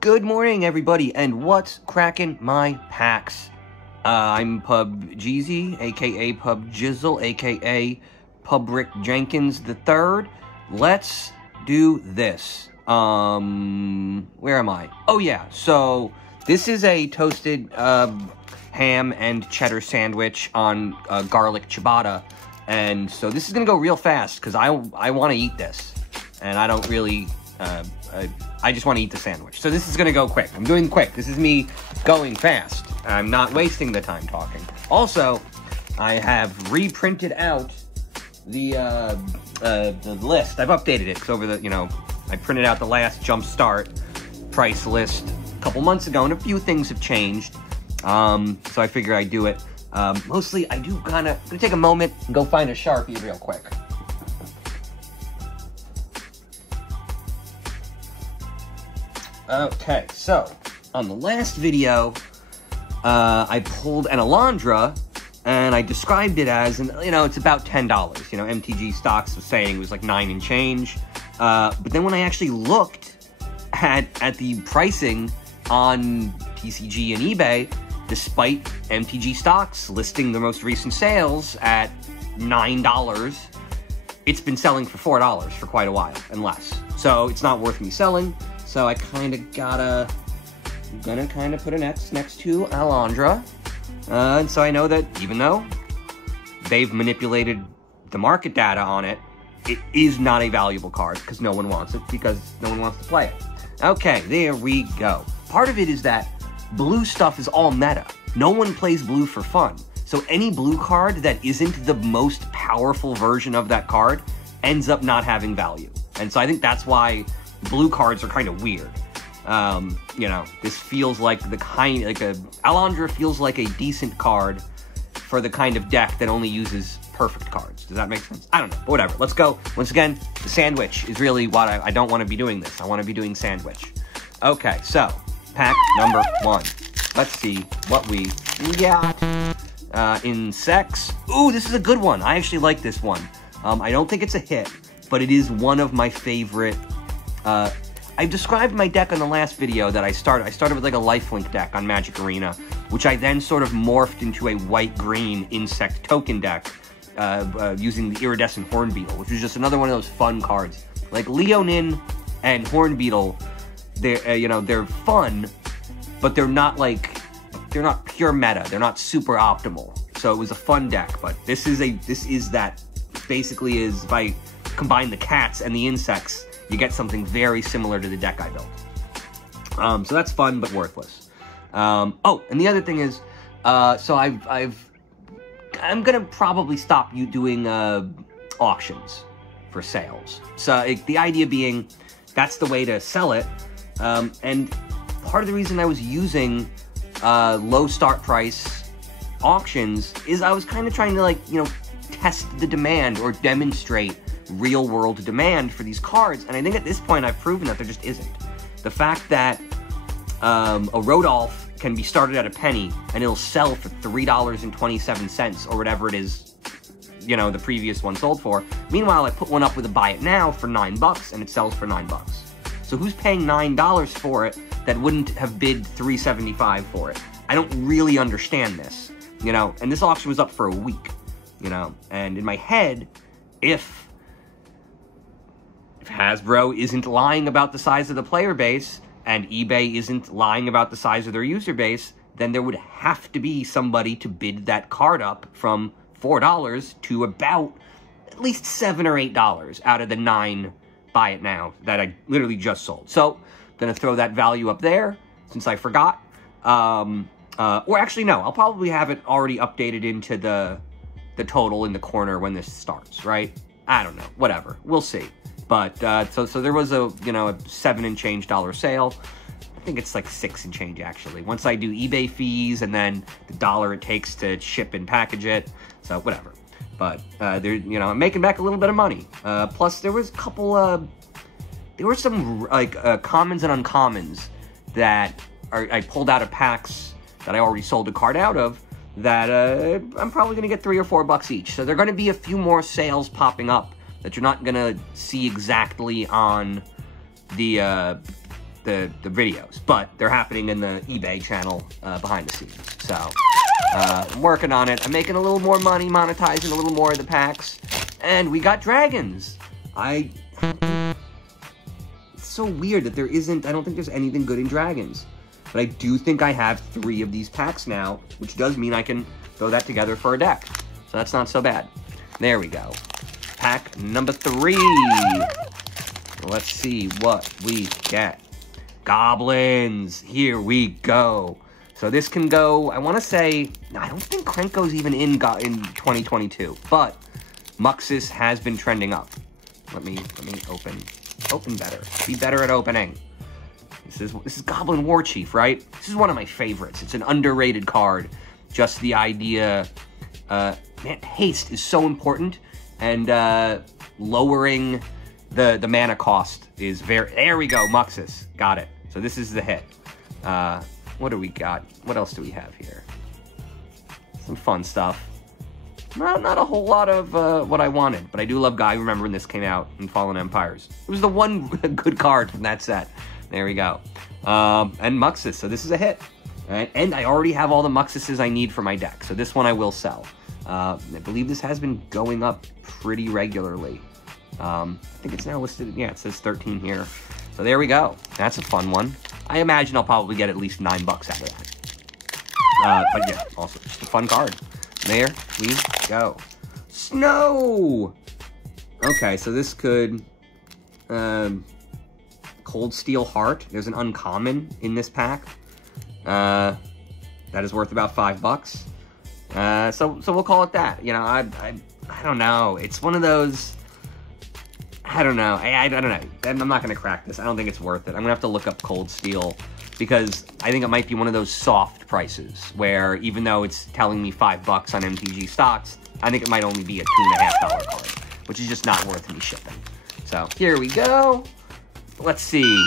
Good morning, everybody, and what's cracking my packs? I'm Pub Jeezy, aka Pub Jizzle, aka Pub Rick Jenkins III. Let's do this. Where am I? Oh yeah, so this is a toasted ham and cheddar sandwich on garlic ciabatta, and so this is gonna go real fast because I want to eat this, and I don't really. I just want to eat the sandwich. So this is going to go quick. I'm doing quick. This is me going fast. I'm not wasting the time talking. Also, I have reprinted out the list. I've updated it. So over the, I printed out the last Jumpstart price list a couple months ago, and a few things have changed. So I figure I'd do it. Mostly, I do gonna take a moment and go find a Sharpie real quick. Okay, so, on the last video, I pulled an Alondra, and I described it as, it's about $10. MTG Stocks was saying it was like 9 and change. But then when I actually looked at the pricing on TCG and eBay, despite MTG Stocks listing the most recent sales at $9, it's been selling for $4 for quite a while, and less. So, it's not worth me selling. So I I'm gonna put an X next to Alondra. And so I know that even though they've manipulated the market data on it, it is not a valuable card because no one wants it, because no one wants to play it. Okay, there we go. Part of it is that blue stuff is all meta. No one plays blue for fun. So any blue card that isn't the most powerful version of that card ends up not having value. And so I think that's why blue cards are kind of weird. This feels like Alondra feels like a decent card for the kind of deck that only uses perfect cards. Does that make sense? I don't know, but whatever. Let's go. Once again, the sandwich is really what I don't want to be doing this. I want to be doing sandwich. Okay, so, pack number 1. Let's see what we got. In Sex. Ooh, this is a good one. I actually like this one. I don't think it's a hit, but it is one of my favorite. I described my deck in the last video that I started with like a lifelink deck on Magic Arena, which I then sort of morphed into a white-green insect token deck using the Iridescent Hornbeetle, which is just another one of those fun cards. Like Leonin and Hornbeetle, they're fun, but they're not pure meta. They're not super optimal. So it was a fun deck, but this is that basically is if I combine the cats and the insects, you get something very similar to the deck I built. So that's fun, but worthless. Oh, and the other thing is, so I'm gonna probably stop doing auctions for sales. So the idea being, that's the way to sell it. And part of the reason I was using low start price auctions is I was kind of trying to test the demand or demonstrate real-world demand for these cards, and I think at this point I've proven that there just isn't. The fact that a Rodolph can be started at a penny and it'll sell for $3.27 or whatever it is, the previous one sold for. Meanwhile, I put one up with a buy it now for $9 and it sells for $9. So who's paying $9 for it that wouldn't have bid $3.75 for it? I don't really understand this, and this auction was up for a week, and in my head, if Hasbro isn't lying about the size of the player base, and eBay isn't lying about the size of their user base, then there would have to be somebody to bid that card up from $4 to about at least $7 or $8 out of the 9 buy it now that I literally just sold. So, I'm gonna throw that value up there, since I forgot. Or actually, no, I'll probably have it already updated into the total in the corner when this starts, right? I don't know, whatever, we'll see. But, so there was a $7 and change sale. I think it's like 6 and change, actually. Once I do eBay fees and then the $1 it takes to ship and package it. So, whatever. But, I'm making back a little bit of money. Plus, there was a couple, there were some, commons and uncommons that I pulled out of packs that I already sold a card out of that, I'm probably going to get $3 or $4 each. So, there are going to be a few more sales popping up that you're not going to see exactly on the the videos, but they're happening in the eBay channel behind the scenes. So I'm working on it. I'm making a little more money, monetizing a little more of the packs, and we got dragons. It's so weird that there isn't, I don't think there's anything good in dragons, but I do think I have 3 of these packs now, which does mean I can throw that together for a deck. So that's not so bad. There we go. Pack number 3. Let's see what we get. Goblins. Here we go. So this can go, I want to say, no, I don't think Krenko's even in 2022, but Muxus has been trending up. Let me open better. Be better at opening. This is Goblin War Chief, right? This is one of my favorites. It's an underrated card. Just the idea, man, haste is so important, and lowering the mana cost is very, there we go, Muxus, got it. So this is the hit. What do we got? What else do we have here? Some fun stuff. Not a whole lot of what I wanted, but I do love Guy. I remember when this came out in Fallen Empires. It was the one good card from that set. There we go. And Muxus, so this is a hit. Right? And I already have all the Muxuses I need for my deck, so this one I will sell. I believe this has been going up pretty regularly. I think it's now listed, yeah, it says 13 here. So there we go. That's a fun one. I imagine I'll probably get at least $9 out of that. But yeah, also just a fun card. There we go. Snow! Okay, so this could... Cold Steel Heart. There's an uncommon in this pack. That is worth about $5. So we'll call it that. You know, I don't know. It's one of those... I don't know. I don't know. I'm not going to crack this. I don't think it's worth it. I'm going to have to look up Cold Steel, because I think it might be one of those soft prices where even though it's telling me $5 on MTG stocks, I think it might only be a $2.50 card, which is just not worth me shipping. So here we go. Let's see.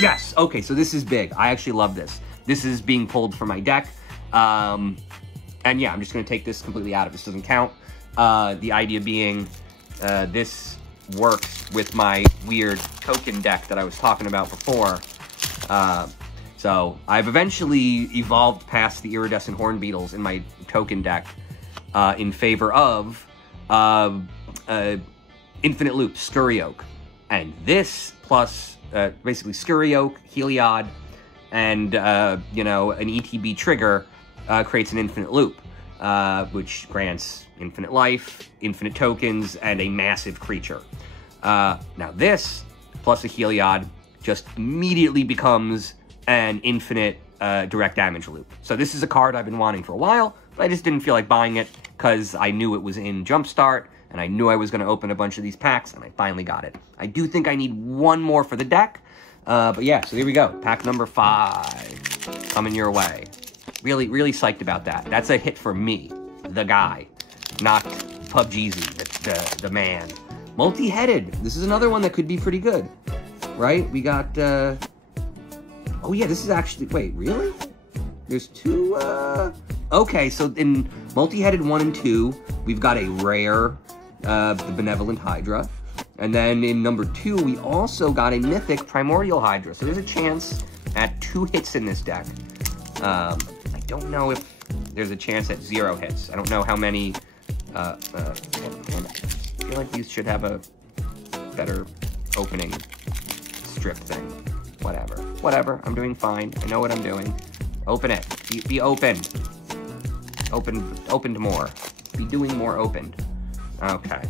Yes. Okay, so this is big. I actually love this. This is being pulled from my deck. And yeah, I'm just going to take this completely out of it. This doesn't count. The idea being this works with my weird token deck that I was talking about before. So I've eventually evolved past the Iridescent Horn Beetles in my token deck in favor of Infinite Loop, Scurry Oak. And this plus basically Scurry Oak, Heliod, and you know, an ETB trigger creates an Infinite Loop, which grants infinite life, infinite tokens, and a massive creature. Now this, plus a Heliod, just immediately becomes an infinite direct damage loop. So this is a card I've been wanting for a while, but I just didn't feel like buying it because I knew it was in Jumpstart, and I knew I was going to open a bunch of these packs, and I finally got it. I do think I need one more for the deck, but yeah, so here we go. Pack number 5 coming your way. Really, really psyched about that. That's a hit for me, the guy, not PUBGZ, the man. Multi-headed. This is another one that could be pretty good, right? We got, oh yeah, this is actually, wait, really? There's 2, okay, so in Multi-headed 1 and 2, we've got a rare, the Benevolent Hydra. And then in number 2, we also got a mythic Primordial Hydra. So there's a chance at 2 hits in this deck. I don't know if there's a chance at 0 hits. I don't know how many, I feel like these should have a better opening strip thing. Whatever, I'm doing fine. I know what I'm doing. Open it. Be opened. Opened more. Be doing more opened. Okay.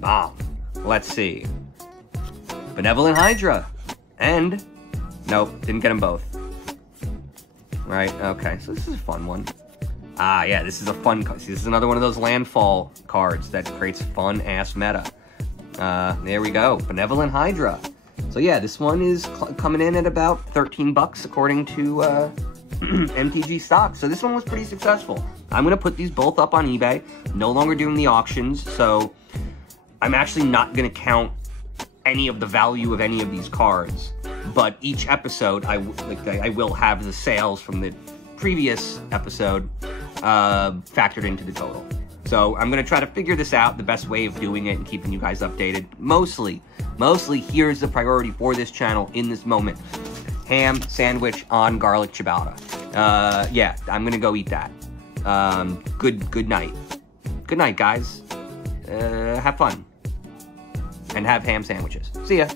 Bomb. Let's see. Benevolent Hydra. And, nope, didn't get them both. Right, okay, so this is a fun one. Ah, yeah, this is a fun card. See, this is another one of those landfall cards that creates fun-ass meta. There we go, Benevolent Hydra. So yeah, this one is coming in at about $13 according to MTG stock. So this one was pretty successful. I'm going to put these both up on eBay. No longer doing the auctions, so I'm actually not going to count any of the value of any of these cards. But each episode, I will have the sales from the previous episode factored into the total. So I'm going to try to figure this out, the best way of doing it and keeping you guys updated. Mostly, here's the priority for this channel in this moment. Ham sandwich on garlic ciabatta. Yeah, I'm going to go eat that. Good night. Good night, guys. Have fun. And have ham sandwiches. See ya.